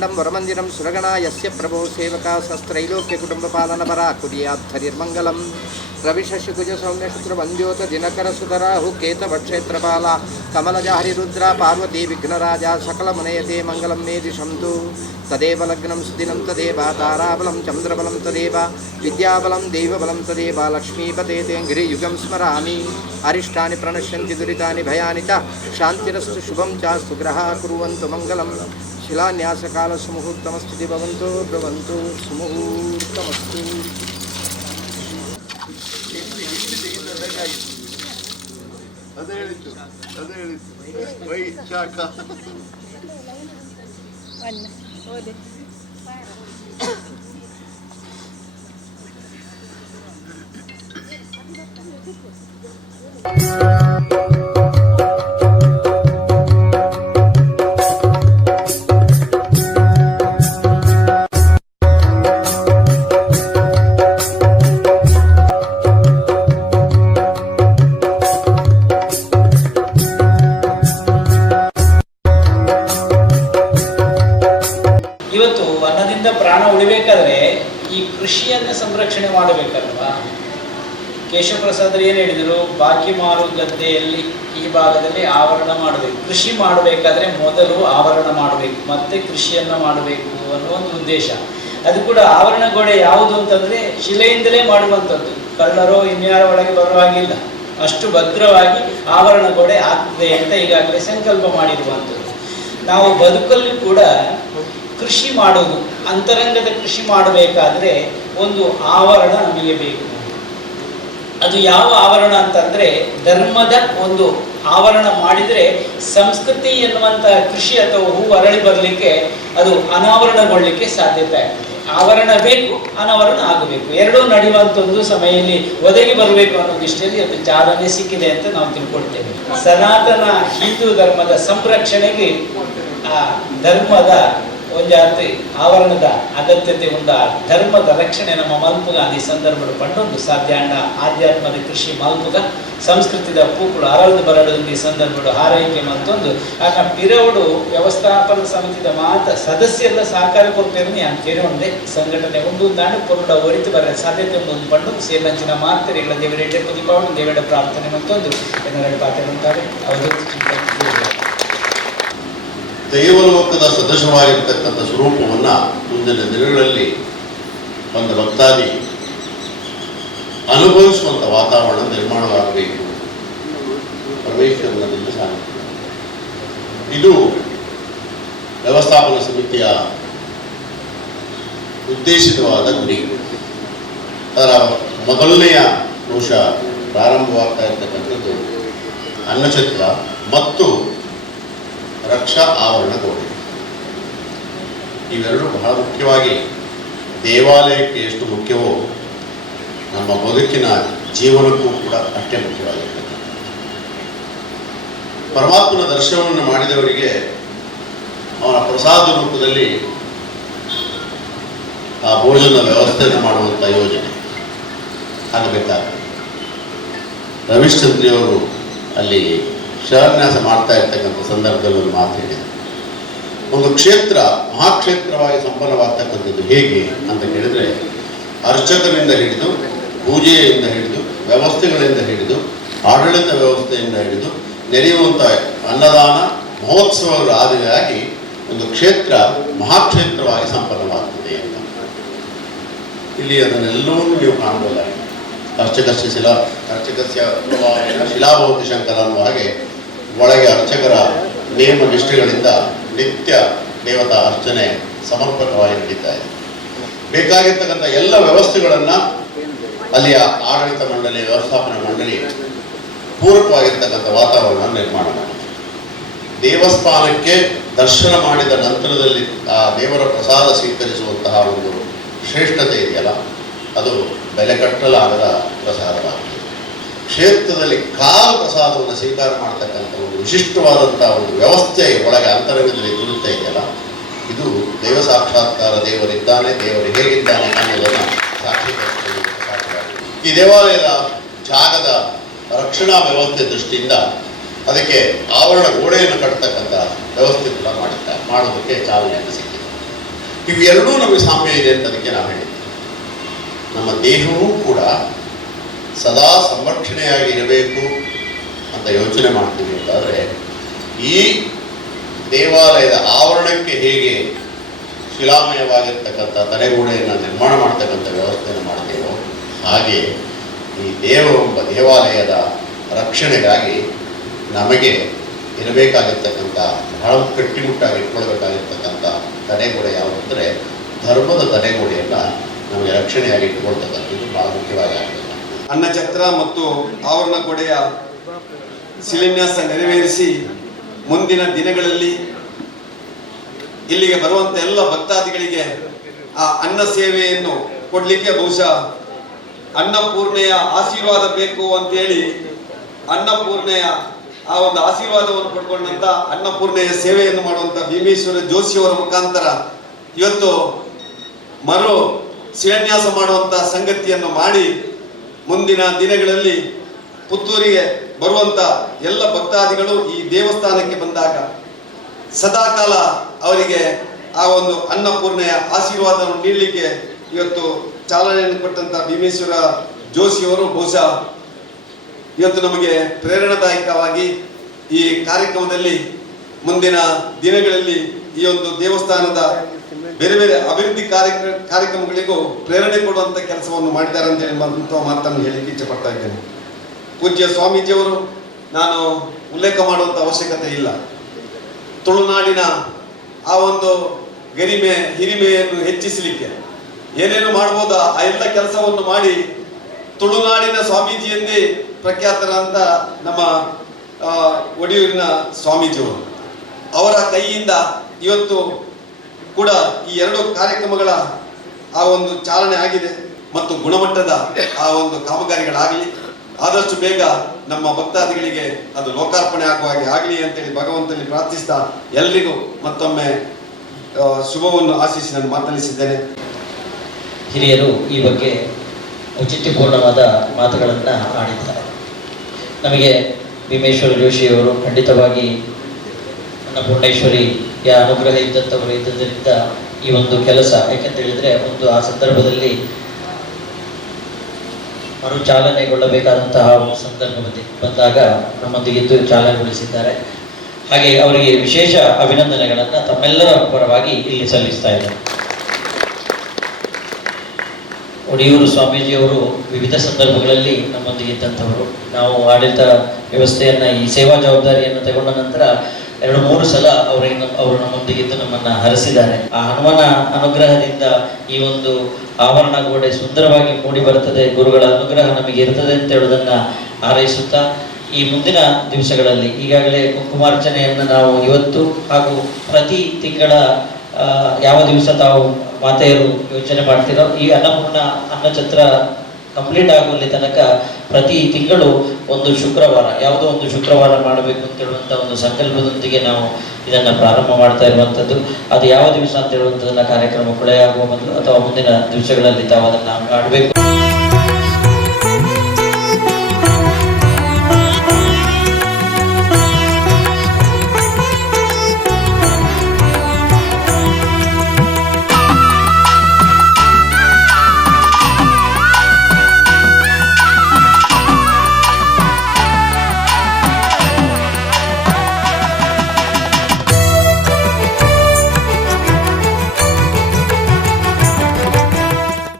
ब्रह्मांडं वरमंदिरं सुरगणा यस्य प्रभो सेवका सस्त्रैलोक्य कुटुंबपालनपरा कुर्याद्धरिर्मङ्गलं रविशशिकुज सौम्यशुत्रवन्द्योत दिनकरसुधराहु केतवक्षेत्रपाला कमलजा हरिरुद्रा पार्वती विघ्नराजा सकलमुनयते मङ्गलं मे दिशन्तु तदेव लग्नं सुदिनं तदेव ताराबलं चन्द्रबलं तदेव विद्याबलं दैवबलं तदेव लक्ष्मीपते गिरियुगं स्मरामि अरिष्टानि प्रणश्यन्ति दुरितानि भयानि च शान्तिरस्तु शुभं चास्तु ग्रहाः कुर्वन्तु मङ्गलं शिलान्यासकालसुमुहूर्तमस्तु भवन्तु भ्रवन्तु सुमुहूर्तमस्तु ಇವತ್ತು ಅನ್ನದಿಂದ ಪ್ರಾಣ ಉಳಿಬೇಕಾದ್ರೆ ಈ ಕೃಷಿಯನ್ನು ಸಂರಕ್ಷಣೆ ಮಾಡಬೇಕಲ್ವಾ. ಕೇಶವಪ್ರಸಾದರು ಏನು ಹೇಳಿದರು, ಬಾಕಿ ಮಾರು ಗದ್ದೆಯಲ್ಲಿ ಈ ಭಾಗದಲ್ಲಿ ಆವರಣ ಮಾಡಬೇಕು. ಕೃಷಿ ಮಾಡಬೇಕಾದ್ರೆ ಮೊದಲು ಆವರಣ ಮಾಡಬೇಕು, ಮತ್ತೆ ಕೃಷಿಯನ್ನು ಮಾಡಬೇಕು ಅನ್ನೋ ಒಂದು ಉದ್ದೇಶ. ಅದು ಕೂಡ ಆವರಣ ಗೋಡೆ ಯಾವುದು ಅಂತಂದರೆ ಶಿಲೆಯಿಂದಲೇ ಮಾಡುವಂಥದ್ದು, ಕಳ್ಳರೋ ಇನ್ಯಾರ ಒಳಗೆ ಬರುವ ಹಾಗಿಲ್ಲ. ಅಷ್ಟು ಭದ್ರವಾಗಿ ಆವರಣ ಗೋಡೆ ಆಗ್ತದೆ ಅಂತ ಈಗಾಗಲೇ ಸಂಕಲ್ಪ ಮಾಡಿರುವಂಥದ್ದು. ನಾವು ಬದುಕಲ್ಲಿ ಕೂಡ ಕೃಷಿ ಮಾಡೋದು, ಅಂತರಂಗದ ಕೃಷಿ ಮಾಡಬೇಕಾದ್ರೆ ಒಂದು ಆವರಣ ನಮಗೆ ಬೇಕು. ಅದು ಯಾವ ಆವರಣ ಅಂತಂದರೆ ಧರ್ಮದ ಒಂದು ಆವರಣ ಮಾಡಿದರೆ ಸಂಸ್ಕೃತಿ ಎನ್ನುವಂಥ ಕೃಷಿ ಅಥವಾ ಹೂ ಅರಳಿ ಬರಲಿಕ್ಕೆ ಅದು ಅನಾವರಣಗೊಳ್ಳಲಿಕ್ಕೆ ಸಾಧ್ಯತೆ ಆಗ್ತದೆ. ಆವರಣ ಬೇಕು, ಅನಾವರಣ ಆಗಬೇಕು, ಎರಡೂ ನಡೆಯುವಂಥದ್ದು ಸಮಯದಲ್ಲಿ ಒದಗಿ ಬರಬೇಕು ಅನ್ನೋ ದೃಷ್ಟಿಯಲ್ಲಿ ಅದು ಚಾಲನೆ ಸಿಕ್ಕಿದೆ ಅಂತ ನಾವು ತಿಳ್ಕೊಳ್ತೇವೆ. ಸನಾತನ ಹಿಂದೂ ಧರ್ಮದ ಸಂರಕ್ಷಣೆಗೆ ಆ ಧರ್ಮದ ಒಂಜಾತಿ ಆವರಣದ ಅಗತ್ಯತೆ ಉಂಡ ಧರ್ಮದ ರಕ್ಷಣೆ ನಮ್ಮ ಮಲ್ಪುಗ ಈ ಸಂದರ್ಭಗಳು ಪಂಡೊಂದು ಸಾಧ್ಯ ಆಧ್ಯಾತ್ಮದ ಕೃಷಿ ಮಲ್ಪುಗ ಸಂಸ್ಕೃತಿದ ಪೂಕುಳು ಅರಳ್ದು ಬರಡು ಈ ಸಂದರ್ಭಗಳು ಹಾರೈಕೆ ಮತ್ತೊಂದು ಆಗ ಪಿರವುಡು ವ್ಯವಸ್ಥಾಪನಾ ಸಮಿತಿದ ಮಾತ ಸದಸ್ಯರ ಸಹಕಾರ ಕೊಡ್ತೇನೆ ಅಂತೇಳಿ ಒಂದೇ ಸಂಘಟನೆ ಒಂದು ದಾಂಡು ಪೊರುಡ ಒರಿತು ಬರ ಸಾಧ್ಯತೆ ಒಂದು ಪಂಡು ಸೇಲಂಚಿನ ಮಾತರಿಗಳ ದೇವರೆಡ್ಡೆ ಕುದಿಪಾವಡು ದೇವರ ಪ್ರಾರ್ಥನೆ ಮತ್ತೊಂದು ಎನ್ನೆರಡು ಪಾತ್ರೆ ಅಂತಾರೆ ಅವರು ದೈವಲೋಕದ ಸದೃಶವಾಗಿರ್ತಕ್ಕಂಥ ಸ್ವರೂಪವನ್ನು ಮುಂದಿನ ದಿನಗಳಲ್ಲಿ ಒಂದು ಭಕ್ತಾದಿ ಅನುಭವಿಸುವಂಥ ವಾತಾವರಣ ನಿರ್ಮಾಣವಾಗಬೇಕು. ಪರಮೇಶ್ವರನಲ್ಲಿ ಸಾಧ್ಯ. ಇದು ವ್ಯವಸ್ಥಾಪನಾ ಸಮಿತಿಯ ಉದ್ದೇಶಿತವಾದ ಗುರಿ. ಅದರ ಮೊದಲನೆಯ ಬಹುಶ ಪ್ರಾರಂಭವಾಗ್ತಾ ಇರ್ತಕ್ಕಂಥದ್ದು ಅನ್ನಛತ್ರ ಮತ್ತು ರಕ್ಷಾ ಆವರಣ ಗೋಡೆ. ಇವೆರಡು ಬಹಳ ಮುಖ್ಯವಾಗಿ ದೇವಾಲಯಕ್ಕೆ ಎಷ್ಟು ಮುಖ್ಯವೋ ನಮ್ಮ ಬದುಕಿನ ಜೀವನಕ್ಕೂ ಕೂಡ ಅಷ್ಟೇ ಮುಖ್ಯವಾಗಿರ್ತದೆ. ಪರಮಾತ್ಮನ ದರ್ಶನವನ್ನು ಮಾಡಿದವರಿಗೆ ಅವನ ಪ್ರಸಾದ ರೂಪದಲ್ಲಿ ಆ ಭೋಜನ ವ್ಯವಸ್ಥೆಯನ್ನು ಮಾಡುವಂಥ ಯೋಜನೆ ಆಗಬೇಕಾಗ್ತದೆ. ರವಿಶ್ಚಂದ್ರಿಯವರು ಅಲ್ಲಿ ಶಿಲಾನ್ಯಾಸ ಮಾಡ್ತಾ ಇರ್ತಕ್ಕಂಥ ಸಂದರ್ಭದಲ್ಲಿ ಒಂದು ಮಾತು ಹೇಳಿದೆ. ಒಂದು ಕ್ಷೇತ್ರ ಮಹಾಕ್ಷೇತ್ರವಾಗಿ ಸಂಪನ್ನವಾಗ್ತಕ್ಕಂಥದ್ದು ಹೇಗೆ ಅಂತ ಕೇಳಿದರೆ ಅರ್ಚಕರಿಂದ ಹಿಡಿದು, ಪೂಜೆಯಿಂದ ಹಿಡಿದು, ವ್ಯವಸ್ಥೆಗಳಿಂದ ಹಿಡಿದು, ಆಡಳಿತ ವ್ಯವಸ್ಥೆಯಿಂದ ಹಿಡಿದು ನಡೆಯುವಂಥ ಅನ್ನದಾನ ಮಹೋತ್ಸವಗಳ ಆದಿಯಾಗಿ ಒಂದು ಕ್ಷೇತ್ರ ಮಹಾಕ್ಷೇತ್ರವಾಗಿ ಸಂಪನ್ನವಾಗ್ತದೆ ಅಂತ. ಇಲ್ಲಿ ಅದನ್ನೆಲ್ಲವನ್ನೂ ನೀವು ಕಾಣಬಹುದಾಗಿದೆ. ಅರ್ಚಕಸ್ಯ ಶಿಲಾಭವತಿ ಶಂಕರ ಅನ್ನುವ ಹಾಗೆ ಒಳಗೆ ಅರ್ಚಕರ ನೇಮ ನಿಷ್ಠೆಗಳಿಂದ ನಿತ್ಯ ದೇವತಾ ಅರ್ಚನೆ ಸಮರ್ಪಕವಾಗಿ ನಡೀತಾ ಇದೆ. ಬೇಕಾಗಿರ್ತಕ್ಕಂಥ ಎಲ್ಲ ವ್ಯವಸ್ಥೆಗಳನ್ನು ಅಲ್ಲಿಯ ಆಡಳಿತ ಮಂಡಳಿ, ವ್ಯವಸ್ಥಾಪನಾ ಮಂಡಳಿ ಪೂರಕವಾಗಿರ್ತಕ್ಕಂಥ ವಾತಾವರಣ ನಿರ್ಮಾಣ ಮಾಡಿದೆ. ದೇವಸ್ಥಾನಕ್ಕೆ ದರ್ಶನ ಮಾಡಿದ ನಂತರದಲ್ಲಿ ಆ ದೇವರ ಪ್ರಸಾದ ಸ್ವೀಕರಿಸುವಂತಹ ಒಂದು ಶ್ರೇಷ್ಠತೆ ಇದೆಯಲ್ಲ, ಅದು ಬೆಲೆ ಕಟ್ಟಲಾಗದ ಪ್ರಸಾದವಾಗಿದೆ. ಕ್ಷೇತ್ರದಲ್ಲಿ ಕಾಲ ಪ್ರಸಾದವನ್ನು ಸ್ವೀಕಾರ ಮಾಡತಕ್ಕಂಥ ಒಂದು ವಿಶಿಷ್ಟವಾದಂಥ ಒಂದು ವ್ಯವಸ್ಥೆ ಒಳಗೆ ಅಂತರಂಗದಲ್ಲಿ ದೊರೆಯುತ್ತಾ ಇದೆಯಲ್ಲ, ಇದು ದೈವ ಸಾಕ್ಷಾತ್ಕಾರ. ದೇವರಿದ್ದಾನೆ, ದೇವರು ಹೇಗಿದ್ದಾನೆ ಅನ್ನೋದನ್ನು ಸಾಕ್ಷೀಕರಿಸಬೇಕಾಗಿದೆ. ಈ ದೇವಾಲಯದ ಜಾಗದ ರಕ್ಷಣಾ ವ್ಯವಸ್ಥೆ ದೃಷ್ಟಿಯಿಂದ ಅದಕ್ಕೆ ಆವರಣ ಗೋಡೆಯನ್ನು ಕಟ್ಟತಕ್ಕಂಥ ವ್ಯವಸ್ಥೆ ಕೂಡ ಮಾಡೋದಕ್ಕೆ ಚಾಲನೆಯನ್ನು ಸಿಕ್ಕಿದೆ. ಇವೆರಡೂ ನಮಗೆ ಸಾಮ್ಯ ಇದೆ ಅಂತ ಅದಕ್ಕೆ ನಾವು ಹೇಳಿದ್ವಿ. ನಮ್ಮ ದೇಹವೂ ಕೂಡ ಸದಾ ಸಂರಕ್ಷಣೆಯಾಗಿ ಇರಬೇಕು ಅಂತ ಯೋಚನೆ ಮಾಡ್ತೀವಿ ಅಂತಾದರೆ, ಈ ದೇವಾಲಯದ ಆವರಣಕ್ಕೆ ಹೇಗೆ ಶಿಲಾಮಯವಾಗಿರ್ತಕ್ಕಂಥ ತಡೆಗೋಡೆಯನ್ನು ನಿರ್ಮಾಣ ಮಾಡ್ತಕ್ಕಂಥ ವ್ಯವಸ್ಥೆಯನ್ನು ಮಾಡ್ತೇವೋ, ಹಾಗೆ ಈ ದೇವಾಲಯದ ರಕ್ಷಣೆಗಾಗಿ ನಮಗೆ ಇರಬೇಕಾಗಿರ್ತಕ್ಕಂಥ ಬಹಳ ಗಟ್ಟಿಮುಟ್ಟಾಗಿ ಇಟ್ಕೊಳ್ಬೇಕಾಗಿರ್ತಕ್ಕಂಥ ತಡೆಗೋಡೆ ಯಾವುದಂದರೆ ಧರ್ಮದ ತಡೆಗೋಡೆಯನ್ನು ನಮಗೆ ರಕ್ಷಣೆಯಾಗಿ ಇಟ್ಕೊಳ್ತಕ್ಕಂಥದ್ದು ಬಹಳ ಮುಖ್ಯವಾಗಿ ಆಗ್ತದೆ. ಅನ್ನಛತ್ರ ಮತ್ತು ಆವರಣ ಗೋಡೆಯ ಶಿಲಾನ್ಯಾಸ ನೆರವೇರಿಸಿ ಮುಂದಿನ ದಿನಗಳಲ್ಲಿ ಇಲ್ಲಿಗೆ ಬರುವಂಥ ಎಲ್ಲ ಭಕ್ತಾದಿಗಳಿಗೆ ಆ ಅನ್ನ ಸೇವೆಯನ್ನು ಕೊಡಲಿಕ್ಕೆ ಬಹುಶಃ ಅನ್ನಪೂರ್ಣೆಯ ಆಶೀರ್ವಾದ ಬೇಕು ಅಂತೇಳಿ ಅನ್ನಪೂರ್ಣೆಯ ಆ ಒಂದು ಆಶೀರ್ವಾದವನ್ನು ಪಡ್ಕೊಂಡಂತ ಅನ್ನಪೂರ್ಣೆಯ ಸೇವೆಯನ್ನು ಮಾಡುವಂಥ ಭೀಮೇಶ್ವರ ಜೋಶಿಯವರ ಮುಖಾಂತರ ಇವತ್ತು ಮರು ಶಿಲಾನ್ಯಾಸ ಮಾಡುವಂಥ ಸಂಗತಿಯನ್ನು ಮಾಡಿ ಮುಂದಿನ ದಿನಗಳಲ್ಲಿ ಪುತ್ತೂರಿಗೆ ಬರುವಂಥ ಎಲ್ಲ ಭಕ್ತಾದಿಗಳು ಈ ದೇವಸ್ಥಾನಕ್ಕೆ ಬಂದಾಗ ಸದಾಕಾಲ ಅವರಿಗೆ ಆ ಒಂದು ಅನ್ನಪೂರ್ಣೆಯ ಆಶೀರ್ವಾದವನ್ನು ನೀಡಲಿಕ್ಕೆ ಇವತ್ತು ಚಾಲನೆಯನ್ನು ಕೊಟ್ಟಂತ ಭೀಮೇಶ್ವರ ಜೋಶಿಯವರು ಬಹುಶಃ ಇವತ್ತು ನಮಗೆ ಪ್ರೇರಣಾದಾಯಕವಾಗಿ ಈ ಕಾರ್ಯಕ್ರಮದಲ್ಲಿ ಮುಂದಿನ ದಿನಗಳಲ್ಲಿ ಈ ಒಂದು ದೇವಸ್ಥಾನದ ಬೇರೆ ಬೇರೆ ಅಭಿವೃದ್ಧಿ ಕಾರ್ಯಕ್ರಮಗಳಿಗೂ ಪ್ರೇರಣೆ ಕೊಡುವಂಥ ಕೆಲಸವನ್ನು ಮಾಡಿದ್ದಾರೆ ಅಂತ ಹೇಳಿ ಮಾತನ್ನು ಹೇಳಿಕ್ಕೆ ಇಚ್ಛೆಪಡ್ತಾ ಇದ್ದೇನೆ. ಪೂಜ್ಯ ಸ್ವಾಮೀಜಿಯವರು ನಾನು ಉಲ್ಲೇಖ ಮಾಡುವಂಥ ಅವಶ್ಯಕತೆ ಇಲ್ಲ. ತುಳುನಾಡಿನ ಆ ಒಂದು ಗರಿಮೆ ಹಿರಿಮೆಯನ್ನು ಹೆಚ್ಚಿಸಲಿಕ್ಕೆ ಏನೇನು ಮಾಡ್ಬೋದ ಆ ಎಲ್ಲ ಕೆಲಸವನ್ನು ಮಾಡಿ ತುಳುನಾಡಿನ ಸ್ವಾಮೀಜಿ ಎಂದೇ ಪ್ರಖ್ಯಾತರಂತ ನಮ್ಮ ಒಡಿಯೂರಿನ ಸ್ವಾಮೀಜಿಯವರು ಅವರ ಕೈಯಿಂದ ಇವತ್ತು ಕೂಡ ಈ ಎರಡು ಕಾರ್ಯಕ್ರಮಗಳ ಆ ಒಂದು ಚಾಲನೆ ಆಗಿದೆ ಮತ್ತು ಗುಣಮಟ್ಟದ ಆ ಒಂದು ಕಾಮಗಾರಿಗಳಾಗಲಿ ಆದಷ್ಟು ಬೇಗ ನಮ್ಮ ಭಕ್ತಾದಿಗಳಿಗೆ ಅದು ಲೋಕಾರ್ಪಣೆ ಆಗುವ ಹಾಗೆ ಆಗಲಿ ಅಂತೇಳಿ ಭಗವಂತನಲ್ಲಿ ಪ್ರಾರ್ಥಿಸ್ತಾ ಎಲ್ರಿಗೂ ಮತ್ತೊಮ್ಮೆ ಶುಭವನ್ನು ಆಶಿಸಿ ನಾನು ಮಾತನಾಡಿಸಿದ್ದೇನೆ. ಹಿರಿಯರು ಈ ಬಗ್ಗೆ ಔಚಿತ್ಯಪೂರ್ಣವಾದ ಮಾತುಗಳನ್ನು ಆಡಿದ್ದಾರೆ. ನಮಗೆ ಭೀಮೇಶ್ವರ ಜೋಶಿಯವರು ಖಂಡಿತವಾಗಿ ಅನ್ನಪೂರ್ಣೇಶ್ವರಿಯ ಅನುಗ್ರಹ ಇದ್ದಂಥವರು ಇದ್ದದರಿಂದ ಈ ಒಂದು ಕೆಲಸ, ಯಾಕೆಂತ ಹೇಳಿದರೆ ಒಂದು ಆ ಸಂದರ್ಭದಲ್ಲಿ ಮರುಚಾಲನೆಗೊಳ್ಳಬೇಕಾದಂತಹ ಸಂದರ್ಭ ಬಂದಾಗ ನಮ್ಮೊಂದಿಗಿದ್ದು ಚಾಲನೆಗೊಳಿಸಿದ್ದಾರೆ. ಹಾಗೆ ಅವರಿಗೆ ವಿಶೇಷ ಅಭಿನಂದನೆಗಳನ್ನು ತಮ್ಮೆಲ್ಲರ ಪರವಾಗಿ ಇಲ್ಲಿ ಸಲ್ಲಿಸ್ತಾ ಇದ್ದಾರೆ. ಒಡಿಯೂರು ಸ್ವಾಮೀಜಿಯವರು ವಿವಿಧ ಸಂದರ್ಭಗಳಲ್ಲಿ ನಮ್ಮೊಂದಿಗಿದ್ದಂಥವರು. ನಾವು ಆಡಳಿತ ವ್ಯವಸ್ಥೆಯನ್ನು ಈ ಸೇವಾ ಜವಾಬ್ದಾರಿಯನ್ನು ತಗೊಂಡ ನಂತರ 2-3 ಸಲ ಅವರು ನಮ್ಮೊಂದಿಗಿದ್ದು ನಮ್ಮನ್ನು ಹರಿಸಿದ್ದಾರೆ. ಆ ಹನುಮನ ಅನುಗ್ರಹದಿಂದ ಈ ಒಂದು ಆವರಣ ಗೋಡೆ ಸುಂದರವಾಗಿ ಮೂಡಿ ಬರುತ್ತದೆ, ಗುರುಗಳ ಅನುಗ್ರಹ ನಮಗೆ ಇರ್ತದೆ ಅಂತ ಹೇಳೋದನ್ನು ಹಾರೈಸುತ್ತಾ ಈ ಮುಂದಿನ ದಿವಸಗಳಲ್ಲಿ ಈಗಾಗಲೇ ಕುಂಕುಮಾರ್ಚನೆಯನ್ನು ನಾವು ಇವತ್ತು ಹಾಗೂ ಪ್ರತಿ ತಿಂಗಳ ಯಾವ ದಿವಸ ತಾವು ಮಾತೆಯರು ಯೋಚನೆ ಮಾಡ್ತಿರೋ ಈ ಅನ್ನಪೂರ್ಣ ಅನ್ನಛತ್ರ ಕಂಪ್ಲೀಟ್ ಆಗುವಲ್ಲಿ ತನಕ ಪ್ರತಿ ತಿಂಗಳು ಒಂದು ಶುಕ್ರವಾರ, ಯಾವುದೋ ಒಂದು ಶುಕ್ರವಾರ ಮಾಡಬೇಕು ಅಂತ ಹೇಳುವಂಥ ಒಂದು ಸಂಕಲ್ಪದೊಂದಿಗೆ ನಾವು ಇದನ್ನು ಪ್ರಾರಂಭ ಮಾಡ್ತಾ ಇರುವಂಥದ್ದು. ಅದು ಯಾವ ದಿವಸ ಅಂತ ಹೇಳುವಂಥದ್ದನ್ನು ಕಾರ್ಯಕ್ರಮ ಕೊಳೆಯಾಗುವ ಮೊದಲು ಅಥವಾ ಮುಂದಿನ ದಿವಸಗಳಲ್ಲಿ ತಾವು ಅದನ್ನು ಮಾಡಬೇಕು.